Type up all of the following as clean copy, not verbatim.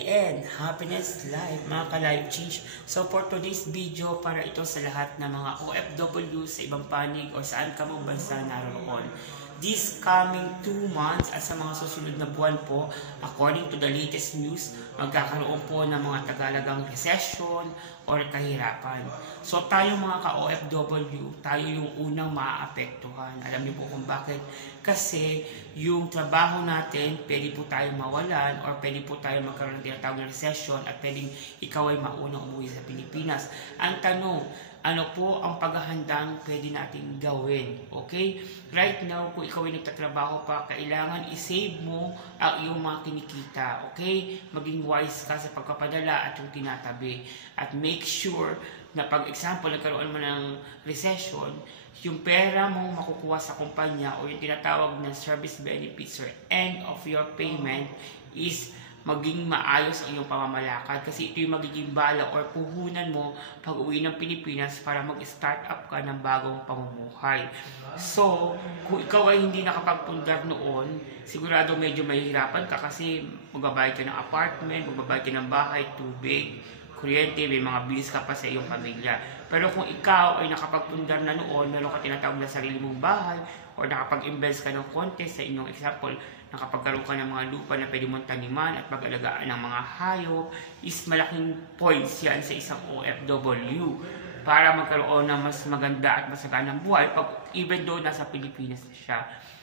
Belly and Happiness Life, mga ka-life change. So for today's video, para ito sa lahat ng mga OFW sa ibang panig o saan ka mong bansa naroon. This coming 2 months at sa mga susunod na buwan po, according to the latest news, magkakaroon po ng mga tagalagang recession or kahirapan. So tayo mga ka-OFW, tayo yung unang maaapektuhan. Alam niyo po kung bakit? Kasi yung trabaho natin, pwede po tayo mawalan or pwede po tayo magkaroon ng tinatawag na recession at pwedeng ikaw ay maunang umuwi sa Pilipinas. Ang tanong, ano po ang paghahandang pwede natin gawin? Okay? Right now, kung ikaw ay nagtatrabaho pa, kailangan i-save mo ang iyong mga kinikita. Okay? Maging wise ka sa pagpapadala at yung tinatabi. At make sure na pag example, nagkaroon mo ng recession, yung pera mo makukuha sa kumpanya o yung tinatawag na service benefits or end of your payment is maging maayos ang iyong pamamalakad kasi ito yung magiging bala or puhunan mo pag uwi ng Pilipinas para mag-start up ka ng bagong pamumuhay. So, kung ikaw ay hindi nakapagpundar noon, sigurado medyo mahihirapan ka kasi magbabayad ka ng apartment, magbabayad ka ng bahay, tubig, kuryente, may mga bills ka pa sa iyong pamilya. Pero kung ikaw ay nakapagpundar na noon, meron ka tinatawag na sarili mong bahay or nakapag-invest ka ng konti sa inyong example, nakapagkaroon ka ng mga lupa na pwede mong taniman at pag-alagaan ng mga hayop, is malaking points yan sa isang OFW para magkaroon ng mas maganda at masaganang buhay pag even though nasa Pilipinas na siya.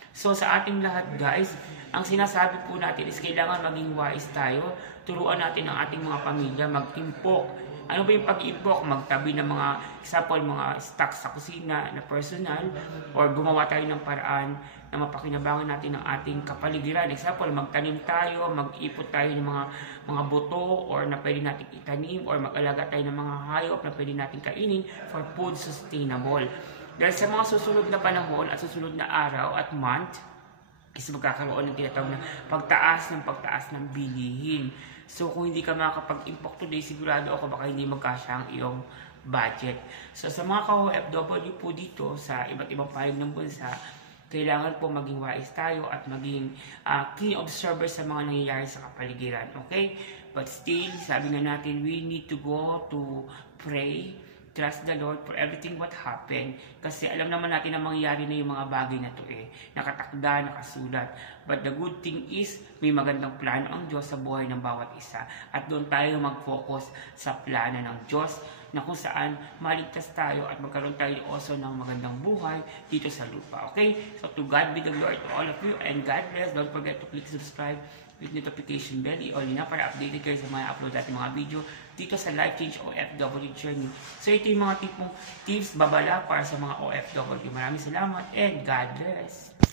So sa ating lahat guys, ang sinasabi po natin is kailangan maging wise tayo. Turuan natin ang ating mga pamilya mag-impok. Ano ba yung pag-impok? Magtabi ng mga example, mga stocks sa kusina na personal or gumawa tayo ng paraan na mapakinabangan natin ang ating kapaligiran. Example, magtanim tayo, mag-ipot tayo ng mga buto or na pwede natin itanim or mag-alaga tayo ng mga hayop na pwede natin kainin for food sustainable. Dahil sa mga susunod na panahon at susunod na araw at month, is magkakaroon ng tinatawag na pagtaas ng bilihin. So kung hindi ka makakapag-impok today, sigurado ako baka hindi magkasya ang iyong budget. So sa mga ka-OFW po dito sa iba't ibang panig ng bansa, kailangan po maging wise tayo at maging keen observer sa mga nangyayari sa kapaligiran. Okay? But still, sabi nga natin, we need to go to pray, trust the Lord for everything what happened. Kasi alam naman natin na mangyayari na yung mga bagay na to nakatakda, nakasulat. But the good thing is, may magandang plano ang Diyos sa buhay ng bawat isa. At doon tayo mag-focus sa plano ng Diyos na kung saan maligtas tayo at magkaroon tayo also ng magandang buhay dito sa lupa. Okay? So to God be the glory to all of you and God bless. Don't forget to click subscribe with notification bell only na para updated kayo sa mga upload natin mga video dito sa Life Change OFW Journey. So ito yung mga tips babala para sa mga OFW. Maraming salamat and God bless.